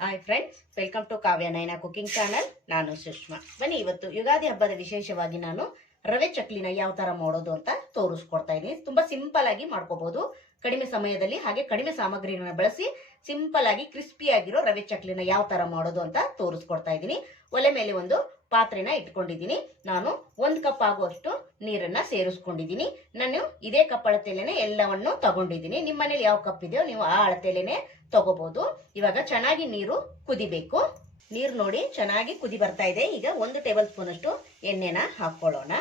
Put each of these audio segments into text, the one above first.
Hi friends, welcome to Kavya Naina cooking channel. ನಾನು ಸುಷ್ಮಾ. ಬನ್ನಿ, ಇವತ್ತು ಯುಗಾದಿ ಹಬ್ಬದ ವಿಶೇಷವಾಗಿ ನಾನು ರವೆ ಚಕ್ಲಿನ ಯಾವ ತರ ಮಾಡೋದು ಅಂತ ತೋರಿಸ್ಕೊಡ್ತಾ ಇದ್ದೀನಿ. ತುಂಬಾ ಸಿಂಪಲ್ ಆಗಿ ಮಾಡ್ಕೋಬಹುದು, ಕಡಿಮೆ ಸಮಯದಲ್ಲಿ, ಹಾಗೆ ಕಡಿಮೆ ಸಾಮಗ್ರಿಗಳನ್ನ ಬಳಸಿ ಸಿಂಪಲ್ ಆಗಿ ಕ್ರಿಸ್ಪಿ ಆಗಿರೋ ರವೆ ಚಕ್ಲಿನ ಯಾವ ತರ ಮಾಡೋದು ಅಂತ ತೋರಿಸ್ಕೊಡ್ತಾ ಇದ್ದೀನಿ. ಒಲೆ ಮೇಲೆ ಒಂದು ಪಾತ್ರೆನ ಇಟ್ಕೊಂಡಿದ್ದೀನಿ. ನಾನು 1 ಕಪ್ ಆಗುವಷ್ಟು ನೀರನ್ನ ಸೇರಿಸ್ಕೊಂಡಿದ್ದೀನಿ. ನಾನು ಇದೇ ಕಪ್ ಅಳತೆಲೇನೆ ಎಲ್ಲವನ್ನು ತಗೊಂಡಿದ್ದೀನಿ. ನಿಮ್ಮ ಮನೇಲಿ ಯಾವ ಕಪ್ ಇದೆಯೋ ನೀವು ಆ ಅಳತೆಲೇನೆ ತಗೋಬಹುದು. ಇವಾಗ ಚೆನ್ನಾಗಿ ನೀರು ಕುದಿಬೇಕು. ನೀರು ನೋಡಿ ಚೆನ್ನಾಗಿ ಕುದಿ ಬರ್ತಾ ಇದೆ. ಈಗ 1 ಟೇಬಲ್ ಸ್ಪೂನ್ ಅಷ್ಟು ಎಣ್ಣೆನ ಹಾಕೊಳ್ಳೋಣ.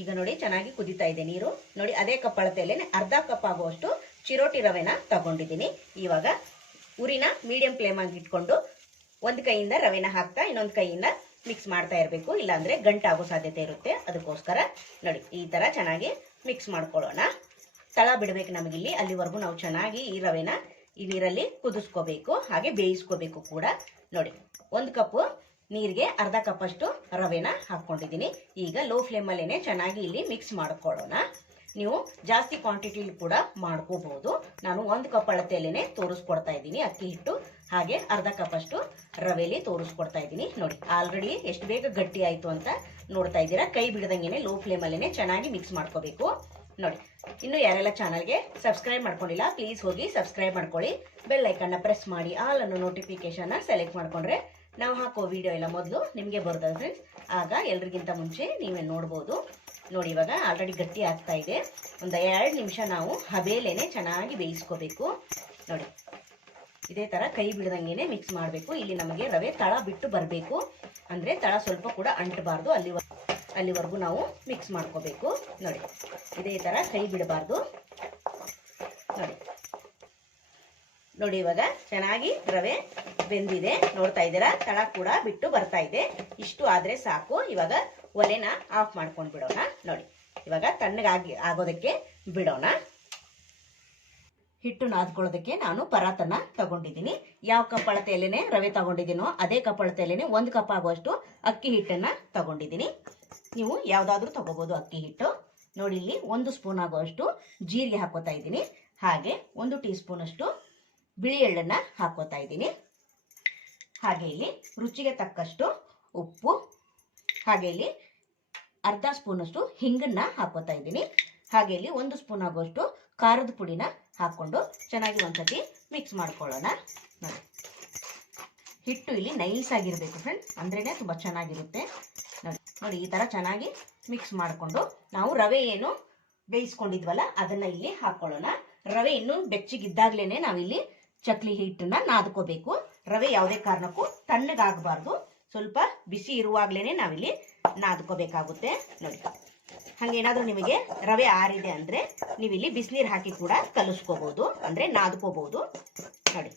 ಈಗ ನೋಡಿ ಚೆನ್ನಾಗಿ ಕುದಿತಾ ಇದೆ ನೀರು. ನೋಡಿ ಅದೇ ಕಪ್ ಅಳತೆಯಲ್ಲೇನೆ ಅರ್ಧ ಕಪ್ ಆಗುವಷ್ಟು ಚಿರೋಟಿ ರವೆನ ತಗೊಂಡಿದ್ದೀನಿ. ಇವಾಗ ಉರಿನ ಮೀಡಿಯಂ ಫ್ಲೇಮ್ ಆಗಿ ಇಟ್ಕೊಂಡು ಒಂದು ಕೈಯಿಂದ ರವೆನ ಹಾಕ್ತಾ ಇನ್ನೊಂದು ಕೈಯಿಂದ ಮಿಕ್ಸ್ ಮಾಡ್ತಾ ಇರಬೇಕು, ಇಲ್ಲಾಂದ್ರೆ ಗಂಟಾಗೋ ಸಾಧ್ಯತೆ ಇರುತ್ತೆ. ಅದಕ್ಕೋಸ್ಕರ ನೋಡಿ ಈ ತರ ಚೆನ್ನಾಗಿ ಮಿಕ್ಸ್ ಮಾಡ್ಕೊಳ್ಳೋಣ. ತಳ ಬಿಡಬೇಕು ನಮಗಿಲ್ಲಿ. ಅಲ್ಲಿವರೆಗೂ ನಾವು ಚೆನ್ನಾಗಿ ಈ ರವೆನ ಈ ನೀರಲ್ಲಿ ಕುದಿಸ್ಕೋಬೇಕು, ಹಾಗೆ ಬೇಯಿಸ್ಕೋಬೇಕು ಕೂಡ. ನೋಡಿ 1 ಕಪ್ ನೀರಿಗೆ ಅರ್ಧ ಕಪ್ ಅಷ್ಟು ರವೆನ ಹಾಕೊಂಡಿದ್ದೀನಿ. ಈಗ ಲೋ ಫ್ಲೇಮಲ್ಲೇನೆ ಚೆನ್ನಾಗಿ ಇಲ್ಲಿ ಮಿಕ್ಸ್ ಮಾಡ್ಕೊಳ್ಳೋಣ. ನೀವು ಜಾಸ್ತಿ ಕ್ವಾಂಟಿಟಿಲಿ ಕೂಡ ಮಾಡ್ಕೋಬಹುದು. ನಾನು 1 ಕಪ್ ಅಳತೆಯಲ್ಲೇನೆ ತೋರಿಸ್ಕೊಡ್ತಾ ಇದ್ದೀನಿ ಅಕ್ಕಿ ಹಿಟ್ಟು, ಹಾಗೆ ಅರ್ಧ ಕಪ್ ಅಷ್ಟು ರವೆಲಿ ತೋರಿಸ್ಕೊಡ್ತಾ ಇದ್ದೀನಿ. ನೋಡಿ ಆಲ್ರೆಡಿ ಎಷ್ಟು ಬೇಗ ಗಟ್ಟಿ ಆಯ್ತು ಅಂತ ನೋಡ್ತಾ ಇದ್ದೀರಾ. ಕೈ ಬಿಡದಂಗೆನೆ ಲೋ ಫ್ಲೇಮಲ್ಲೇನೆ ಚೆನ್ನಾಗಿ ಮಿಕ್ಸ್ ಮಾಡ್ಕೋಬೇಕು. ನೋಡಿ, ಇನ್ನು ಯಾರೆಲ್ಲ ಚಾನಲ್ಗೆ ಸಬ್ಸ್ಕ್ರೈಬ್ ಮಾಡ್ಕೊಂಡಿಲ್ಲ ಪ್ಲೀಸ್ ಹೋಗಿ ಸಬ್ಸ್ಕ್ರೈಬ್ ಮಾಡ್ಕೊಳ್ಳಿ. ಬೆಲ್ ಐಕನ್ನ ಪ್ರೆಸ್ ಮಾಡಿ ಆಲ್ ಅನ್ನೋ ನೋಟಿಫಿಕೇಶನ್ ಸೆಲೆಕ್ಟ್ ಮಾಡ್ಕೊಂಡ್ರೆ ನಾವು ಹಾಕೋ ವಿಡಿಯೋ ಎಲ್ಲ ಮೊದಲು ನಿಮಗೆ ಬರ್ತದೆ ಫ್ರೆಂಡ್ಸ್. ಆಗ ಎಲ್ರಿಗಿಂತ ಮುಂಚೆ ನೀವೇ ನೋಡ್ಬೋದು. ನೋಡಿ ಇವಾಗ ಆಲ್ರೆಡಿ ಗಟ್ಟಿ ಆಗ್ತಾ ಇದೆ. ಒಂದು 2 ನಿಮಿಷ ನಾವು ಹಬೇಲೇನೆ ಚೆನ್ನಾಗಿ ಬೇಯಿಸ್ಕೋಬೇಕು. ನೋಡಿ ಇದೇ ತರ ಕೈ ಬಿಡದಂಗೆನೆ ಮಿಕ್ಸ್ ಮಾಡಬೇಕು. ಇಲ್ಲಿ ನಮಗೆ ರವೆ ತಳ ಬಿಟ್ಟು ಬರಬೇಕು, ಅಂದ್ರೆ ತಳ ಸ್ವಲ್ಪ ಕೂಡ ಅಂಟಬಾರ್ದು. ಅಲ್ಲಿವರೆಗೂ ನಾವು ಮಿಕ್ಸ್ ಮಾಡ್ಕೋಬೇಕು. ನೋಡಿ ಇದೇ ತರ ಕೈ ಬಿಡಬಾರ್ದು. ನೋಡಿ ಇವಾಗ ಚೆನ್ನಾಗಿ ರವೆ ಬೆಂದಿದೆ, ನೋಡ್ತಾ ಇದ್ದೀರಾ. ತಳ ಕೂಡ ಬಿಟ್ಟು ಬರ್ತಾ ಇದೆ. ಇಷ್ಟು ಆದ್ರೆ ಸಾಕು. ಇವಾಗ ಒಲೆನ ಆಫ್ ಮಾಡ್ಕೊಂಡು ಬಿಡೋಣ. ನೋಡಿ ಇವಾಗ ತಣ್ಣಗಾಗಿ ಆಗೋದಕ್ಕೆ ಬಿಡೋಣ. ಹಿಟ್ಟು ನಾದ್ಕೊಳ್ಳೋದಕ್ಕೆ ನಾನು ಪರಾತನ ತಗೊಂಡಿದ್ದೀನಿ. ಯಾವ ಕಪ್ ಅಳತೆಯಲ್ಲೇನೆ ರವೆ ತಗೊಂಡಿದ್ದೀನೋ ಅದೇ ಕಪ್ ಅಳತೆಯಲ್ಲೇನೆ 1 ಕಪ್ ಆಗುವಷ್ಟು ಅಕ್ಕಿ ಹಿಟ್ಟನ್ನ ತಗೊಂಡಿದ್ದೀನಿ. ನೀವು ಯಾವ್ದಾದ್ರೂ ತಗೋಬಹುದು ಅಕ್ಕಿ ಹಿಟ್ಟು. ನೋಡಿ ಇಲ್ಲಿ 1 ಸ್ಪೂನ್ ಆಗುವಷ್ಟು ಜೀರಿಗೆ ಹಾಕೋತಾ ಇದ್ದೀನಿ, ಹಾಗೆ 1 ಟೀ ಸ್ಪೂನ್ ಅಷ್ಟು ಬಿಳಿ ಎಳ್ಳನ್ನ ಹಾಕೋತಾ ಇದ್ದೀನಿ. ಹಾಗೆ ಇಲ್ಲಿ ರುಚಿಗೆ ತಕ್ಕಷ್ಟು ಉಪ್ಪು, ಹಾಗೆ ಇಲ್ಲಿ ಅರ್ಧ ಸ್ಪೂನ್ ಅಷ್ಟು ಹಿಂಗನ್ನ ಹಾಕೋತಾ ಇದ್ದೀನಿ. ಹಾಗೆ ಇಲ್ಲಿ 1 ಸ್ಪೂನ್ ಆಗುವಷ್ಟು ಖಾರದ ಪುಡಿನ ಹಾಕೊಂಡು ಚೆನ್ನಾಗಿ ಒಂದ್ಸತಿ ಮಿಕ್ಸ್ ಮಾಡ್ಕೊಳ್ಳೋಣ. ನೋಡಿ ಹಿಟ್ಟು ಇಲ್ಲಿ ನೈಸ್ ಆಗಿರಬೇಕು ಫ್ರೆಂಡ್ಸ್, ಅಂದ್ರೇನೆ ತುಂಬಾ ಚೆನ್ನಾಗಿರುತ್ತೆ. ನೋಡಿ ಈ ತರ ಚೆನ್ನಾಗಿ ಮಿಕ್ಸ್ ಮಾಡಿಕೊಂಡು ನಾವು ರವೆ ಏನು ಬೇಯಿಸ್ಕೊಂಡಿದ್ವಲ್ಲ ಅದನ್ನ ಇಲ್ಲಿ ಹಾಕೊಳ್ಳೋಣ. ರವೆ ಇನ್ನು ಬೆಚ್ಚಗಿದ್ದಾಗ್ಲೇನೆ ನಾವಿಲ್ಲಿ ಚಕ್ಲಿ ಹಿಟ್ಟನ್ನ ನಾದ್ಕೋಬೇಕು. ರವೆ ಯಾವುದೇ ಕಾರಣಕ್ಕೂ ತಣ್ಣಗಾಗಬಾರ್ದು, ಸ್ವಲ್ಪ ಬಿಸಿ ಇರುವಾಗ್ಲೇನೆ ನಾವಿಲ್ಲಿ ನಾದ್ಕೋಬೇಕಾಗುತ್ತೆ. ನೋಡಿ ಹಂಗೇನಾದ್ರೂ ನಿಮಗೆ ರವೆ ಆರಿದೆ ಅಂದ್ರೆ ನೀವಿಲ್ಲಿ ಬಿಸಿನೀರು ಹಾಕಿ ಕೂಡ ಕಲಿಸ್ಕೋಬಹುದು, ಅಂದ್ರೆ ನಾದ್ಕೋಬಹುದು. ನೋಡಿ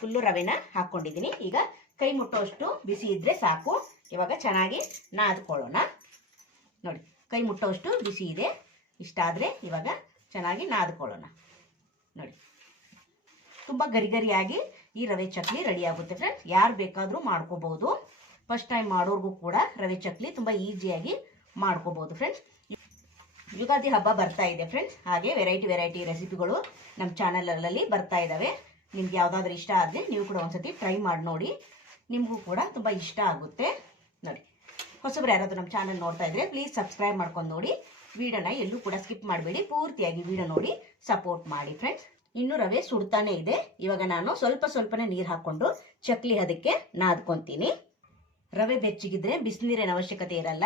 ಫುಲ್ಲು ರವೆನ ಹಾಕೊಂಡಿದ್ದೀನಿ. ಈಗ ಕೈ ಮುಟ್ಟೋಷ್ಟು ಬಿಸಿ ಇದ್ರೆ ಸಾಕು. ಇವಾಗ ಚೆನ್ನಾಗಿ ನಾದ್ಕೊಳ್ಳೋಣ. ನೋಡಿ ಕೈ ಮುಟ್ಟೋಷ್ಟು ಬಿಸಿ ಇದೆ. ಇಷ್ಟಾದ್ರೆ ಇವಾಗ ಚೆನ್ನಾಗಿ ನಾದ್ಕೊಳ್ಳೋಣ. ನೋಡಿ ತುಂಬಾ ಗರಿಗರಿಯಾಗಿ ಈ ರವೆ ಚಕ್ಲಿ ರೆಡಿ ಆಗುತ್ತೆ ಫ್ರೆಂಡ್ಸ್. ಯಾರು ಬೇಕಾದ್ರೂ ಮಾಡ್ಕೋಬಹುದು. ಫಸ್ಟ್ ಟೈಮ್ ಮಾಡೋರ್ಗೂ ಕೂಡ ರವೆ ಚಕ್ಲಿ ತುಂಬಾ ಈಸಿಯಾಗಿ ಮಾಡ್ಕೋಬಹುದು ಫ್ರೆಂಡ್ಸ್. ಯುಗಾದಿ ಹಬ್ಬ ಬರ್ತಾ ಇದೆ ಫ್ರೆಂಡ್ಸ್, ಹಾಗೆ ವೆರೈಟಿ ರೆಸಿಪಿಗಳು ನಮ್ಮ ಚಾನಲಲ್ಲಿ ಬರ್ತಾ ಇದ್ದಾವೆ. ನಿಮ್ಗೆ ಯಾವ್ದಾದ್ರು ಇಷ್ಟ ಆದರೆ ನೀವು ಕೂಡ ಒಂದ್ಸತಿ ಟ್ರೈ ಮಾಡಿ ನೋಡಿ, ನಿಮಗೂ ಕೂಡ ತುಂಬ ಇಷ್ಟ ಆಗುತ್ತೆ. ನೋಡಿ ಹೊಸಬ್ರು ಯಾರಾದರೂ ನಮ್ಮ ಚಾನಲ್ ನೋಡ್ತಾ ಇದ್ರೆ ಪ್ಲೀಸ್ ಸಬ್ಸ್ಕ್ರೈಬ್ ಮಾಡ್ಕೊಂಡು ನೋಡಿ. ವಿಡಿಯೋನ ಎಲ್ಲೂ ಕೂಡ ಸ್ಕಿಪ್ ಮಾಡಬೇಡಿ, ಪೂರ್ತಿಯಾಗಿ ವಿಡಿಯೋ ನೋಡಿ ಸಪೋರ್ಟ್ ಮಾಡಿ ಫ್ರೆಂಡ್ಸ್. ಇನ್ನು ರವೆ ಸುಡ್ತಾನೆ ಇದೆ. ಇವಾಗ ನಾನು ಸ್ವಲ್ಪನೇ ನೀರು ಹಾಕೊಂಡು ಚಕ್ಲಿ ಅದಕ್ಕೆ ನಾದ್ಕೊಂತೀನಿ. ರವೆ ಬೆಚ್ಚಗಿದ್ರೆ ಬಿಸಿನೀರಿನ ಅವಶ್ಯಕತೆ ಇರಲ್ಲ.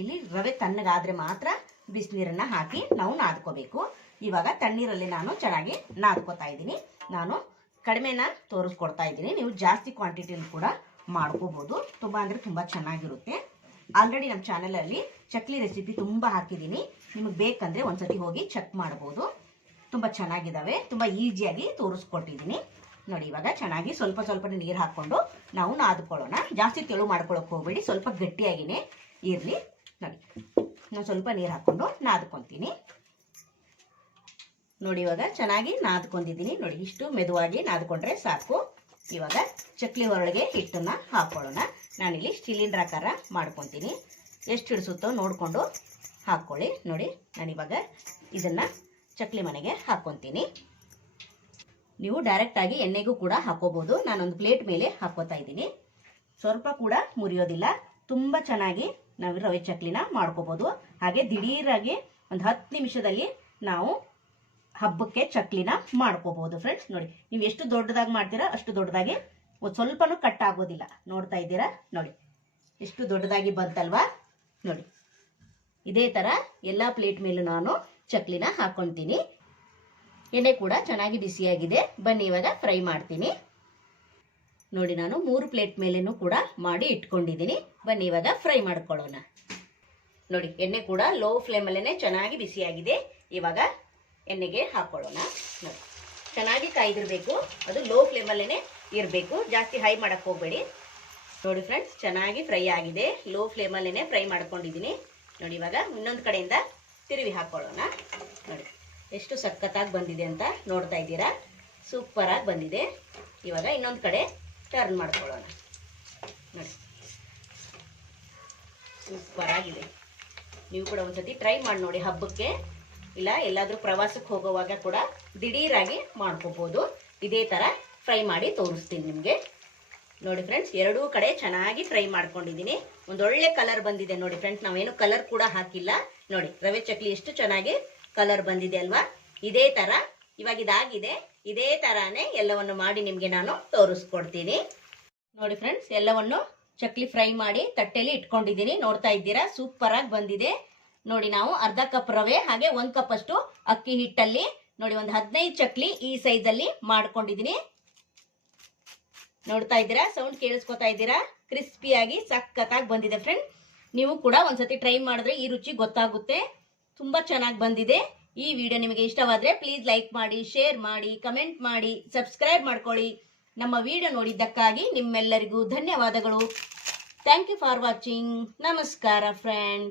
ಇಲ್ಲಿ ರವೆ ತಣ್ಣಗಾದ್ರೆ ಮಾತ್ರ ಬಿಸಿನೀರನ್ನ ಹಾಕಿ ನಾವು ನಾದ್ಕೋಬೇಕು. ಇವಾಗ ತಣ್ಣೀರಲ್ಲಿ ನಾನು ಚೆನ್ನಾಗಿ ನಾದ್ಕೋತಾ ಇದ್ದೀನಿ. ನಾನು ಕಡಿಮೆನ ತೋರಿಸ್ಕೊಡ್ತಾ ಇದ್ದೀನಿ, ನೀವು ಜಾಸ್ತಿ ಕ್ವಾಂಟಿಟಿಯಲ್ಲಿ ಕೂಡ ಮಾಡ್ಕೋಬಹುದು. ತುಂಬ ಅಂದರೆ ತುಂಬ ಚೆನ್ನಾಗಿರುತ್ತೆ. ಆಲ್ರೆಡಿ ನಮ್ಮ ಚಾನಲಲ್ಲಿ ಚಕ್ಲಿ ರೆಸಿಪಿ ತುಂಬ ಹಾಕಿದ್ದೀನಿ, ನಿಮಗೆ ಬೇಕಂದರೆ ಒಂದ್ಸತಿ ಹೋಗಿ ಚೆಕ್ ಮಾಡ್ಬೋದು. ತುಂಬ ಚೆನ್ನಾಗಿದ್ದಾವೆ, ತುಂಬ ಈಸಿಯಾಗಿ ತೋರಿಸ್ಕೊಟ್ಟಿದ್ದೀನಿ. ನೋಡಿ ಇವಾಗ ಚೆನ್ನಾಗಿ ಸ್ವಲ್ಪನೇ ನೀರು ಹಾಕ್ಕೊಂಡು ನಾವು ನಾದ್ಕೊಳ್ಳೋಣ. ಜಾಸ್ತಿ ತೆಳು ಮಾಡ್ಕೊಳ್ಳೋಕೆ ಹೋಗಬೇಡಿ, ಸ್ವಲ್ಪ ಗಟ್ಟಿಯಾಗಿನೇ ಇರಲಿ. ನೋಡಿ ನಾನು ಸ್ವಲ್ಪ ನೀರು ಹಾಕ್ಕೊಂಡು ನಾದ್ಕೊತೀನಿ. ನೋಡಿ ಇವಾಗ ಚೆನ್ನಾಗಿ ನಾದ್ಕೊಂಡಿದ್ದೀನಿ. ನೋಡಿ ಇಷ್ಟು ಮೆದುವಾಗಿ ನಾದ್ಕೊಂಡ್ರೆ ಸಾಕು. ಇವಾಗ ಚಕ್ಲಿ ಹೊರಳಿಗೆ ಹಿಟ್ಟನ್ನ ಹಾಕೊಳ್ಳೋಣ. ನಾನಿಲ್ಲಿ ಸ್ಟೀಲಿನ ಆಕಾರ ಮಾಡ್ಕೊತೀನಿ. ಎಷ್ಟು ಹಿಡಿಸುತ್ತೋ ನೋಡಿಕೊಂಡು ಹಾಕ್ಕೊಳ್ಳಿ. ನೋಡಿ ನಾನಿವಾಗ ಇದನ್ನ ಚಕ್ಲಿ ಮನೆಗೆ ಹಾಕ್ಕೊತೀನಿ. ನೀವು ಡೈರೆಕ್ಟ್ ಆಗಿ ಎಣ್ಣೆಗೂ ಕೂಡ ಹಾಕೋಬಹುದು. ನಾನೊಂದು ಪ್ಲೇಟ್ ಮೇಲೆ ಹಾಕೋತಾ ಇದ್ದೀನಿ. ಸ್ವಲ್ಪ ಕೂಡ ಮುರಿಯೋದಿಲ್ಲ. ತುಂಬ ಚೆನ್ನಾಗಿ ನಾವು ರವೆ ಚಕ್ಲಿನ ಮಾಡ್ಕೋಬಹುದು. ಹಾಗೆ ದಿಢೀರಾಗಿ ಒಂದು 10 ನಿಮಿಷದಲ್ಲಿ ನಾವು ಹಬ್ಬಕ್ಕೆ ಚಕ್ಲಿನ ಮಾಡ್ಕೋಬಹುದು ಫ್ರೆಂಡ್ಸ್. ನೋಡಿ, ನೀವು ಎಷ್ಟು ದೊಡ್ಡದಾಗಿ ಮಾಡ್ತೀರಾ ಅಷ್ಟು ದೊಡ್ಡದಾಗಿ ಒಂದು ಸ್ವಲ್ಪನೂ ಕಟ್ ಆಗೋದಿಲ್ಲ. ನೋಡ್ತಾ ಇದ್ದೀರಾ? ನೋಡಿ ಎಷ್ಟು ದೊಡ್ಡದಾಗಿ ಬಂತಲ್ವಾ? ನೋಡಿ, ಇದೇ ಥರ ಎಲ್ಲ ಪ್ಲೇಟ್ ಮೇಲೂ ನಾನು ಚಕ್ಲಿನ ಹಾಕೊಳ್ತೀನಿ. ಎಣ್ಣೆ ಕೂಡ ಚೆನ್ನಾಗಿ ಬಿಸಿಯಾಗಿದೆ. ಬನ್ನಿ ಇವಾಗ ಫ್ರೈ ಮಾಡ್ತೀನಿ. ನೋಡಿ, ನಾನು 3 ಪ್ಲೇಟ್ ಮೇಲೇನೂ ಕೂಡ ಮಾಡಿ ಇಟ್ಕೊಂಡಿದ್ದೀನಿ. ಬನ್ನಿ ಇವಾಗ ಫ್ರೈ ಮಾಡ್ಕೊಳ್ಳೋಣ. ನೋಡಿ, ಎಣ್ಣೆ ಕೂಡ ಲೋ ಫ್ಲೇಮಲ್ಲೇ ಚೆನ್ನಾಗಿ ಬಿಸಿಯಾಗಿದೆ. ಇವಾಗ ಎಣ್ಣೆಗೆ ಹಾಕೊಳ್ಳೋಣ. ನೋಡಿ, ಚೆನ್ನಾಗಿ ಕಾಯ್ದಿರಬೇಕು. ಅದು ಲೋ ಫ್ಲೇಮಲ್ಲೇ ಇರಬೇಕು, ಜಾಸ್ತಿ ಹೈ ಮಾಡಕ್ಕೆ ಹೋಗಬೇಡಿ. ನೋಡಿ ಫ್ರೆಂಡ್ಸ್, ಚೆನ್ನಾಗಿ ಫ್ರೈ ಆಗಿದೆ. ಲೋ ಫ್ಲೇಮಲ್ಲೇ ಫ್ರೈ ಮಾಡ್ಕೊಂಡಿದ್ದೀನಿ. ನೋಡಿ, ಇವಾಗ ಇನ್ನೊಂದು ಕಡೆಯಿಂದ ತಿರುವಿ ಹಾಕೊಳ್ಳೋಣ. ನೋಡಿ ಎಷ್ಟು ಸಖತ್ತಾಗಿ ಬಂದಿದೆ ಅಂತ ನೋಡ್ತಾ ಇದ್ದೀರಾ? ಸೂಪರಾಗಿ ಬಂದಿದೆ. ಇವಾಗ ಇನ್ನೊಂದು ಕಡೆ ಟರ್ನ್ ಮಾಡ್ಕೊಳ್ಳೋಣ. ನೋಡಿ, ಸೂಪರಾಗಿದೆ. ನೀವು ಕೂಡ ಒಂದ್ಸತಿ ಟ್ರೈ ಮಾಡಿ ನೋಡಿ ಹಬ್ಬಕ್ಕೆ, ಇಲ್ಲ ಎಲ್ಲಾದರೂ ಪ್ರವಾಸಕ್ಕೆ ಹೋಗುವಾಗ ಕೂಡ ದಿಢೀರಾಗಿ ಮಾಡ್ಕೋಬಹುದು. ಇದೇ ಥರ ಫ್ರೈ ಮಾಡಿ ತೋರಿಸ್ತೀನಿ ನಿಮಗೆ. ನೋಡಿ ಫ್ರೆಂಡ್ಸ್, ಎರಡೂ ಕಡೆ ಚೆನ್ನಾಗಿ ಫ್ರೈ ಮಾಡ್ಕೊಂಡಿದ್ದೀನಿ. ಒಂದೊಳ್ಳೆ ಕಲರ್ ಬಂದಿದೆ ನೋಡಿ ಫ್ರೆಂಡ್ಸ್. ನಾವೇನು ಕಲರ್ ಕೂಡ ಹಾಕಿಲ್ಲ. ನೋಡಿ, ರವೆ ಚಕ್ಲಿ ಎಷ್ಟು ಚೆನ್ನಾಗಿ ಕಲರ್ ಬಂದಿದೆ ಅಲ್ವಾ? ಇದೇ ಥರ ಇವಾಗ ಇದಾಗಿದೆ. ಇದೇ ಥರನೇ ಎಲ್ಲವನ್ನು ಮಾಡಿ ನಿಮಗೆ ನಾನು ತೋರಿಸ್ಕೊಡ್ತೀನಿ. ನೋಡಿ ಫ್ರೆಂಡ್ಸ್, ಎಲ್ಲವನ್ನು ಚಕ್ಲಿ ಫ್ರೈ ಮಾಡಿ ತಟ್ಟೆಯಲ್ಲಿ ಇಟ್ಕೊಂಡಿದ್ದೀನಿ. ನೋಡ್ತಾ ಇದ್ದೀರಾ? ಸೂಪರಾಗಿ ಬಂದಿದೆ. ನೋಡಿ, ನಾವು ಅರ್ಧ ಕಪ್ ರವೆ ಹಾಗೆ 1 ಕಪ್ ಅಷ್ಟು ಅಕ್ಕಿ ಹಿಟ್ಟಲ್ಲಿ ನೋಡಿ ಒಂದು 15 ಚಕ್ಲಿ ಈ ಸೈಜಲ್ಲಿ ಮಾಡ್ಕೊಂಡಿದ್ದೀನಿ. ನೋಡ್ತಾ ಇದ್ದೀರಾ? ಸೌಂಡ್ ಕೇಳಿಸ್ಕೊತಾ ಇದ್ದೀರಾ? ಕ್ರಿಸ್ಪಿಯಾಗಿ ಸಖತ್ತಾಗಿ ಬಂದಿದೆ ಫ್ರೆಂಡ್. ನೀವು ಕೂಡ ಒಂದ್ಸತಿ ಟ್ರೈ ಮಾಡಿದ್ರೆ ಈ ರುಚಿ ಗೊತ್ತಾಗುತ್ತೆ. ತುಂಬಾ ಚೆನ್ನಾಗಿ ಬಂದಿದೆ. ಈ ವಿಡಿಯೋ ನಿಮಗೆ ಇಷ್ಟವಾದ್ರೆ ಪ್ಲೀಸ್ ಲೈಕ್ ಮಾಡಿ, ಶೇರ್ ಮಾಡಿ, ಕಮೆಂಟ್ ಮಾಡಿ, ಸಬ್ಸ್ಕ್ರೈಬ್ ಮಾಡ್ಕೊಳ್ಳಿ. ನಮ್ಮ ವಿಡಿಯೋ ನೋಡಿದ್ದಕ್ಕಾಗಿ ನಿಮ್ಮೆಲ್ಲರಿಗೂ ಧನ್ಯವಾದಗಳು. Thank you for watching. ನಮಸ್ಕಾರ ಫ್ರೆಂಡ್.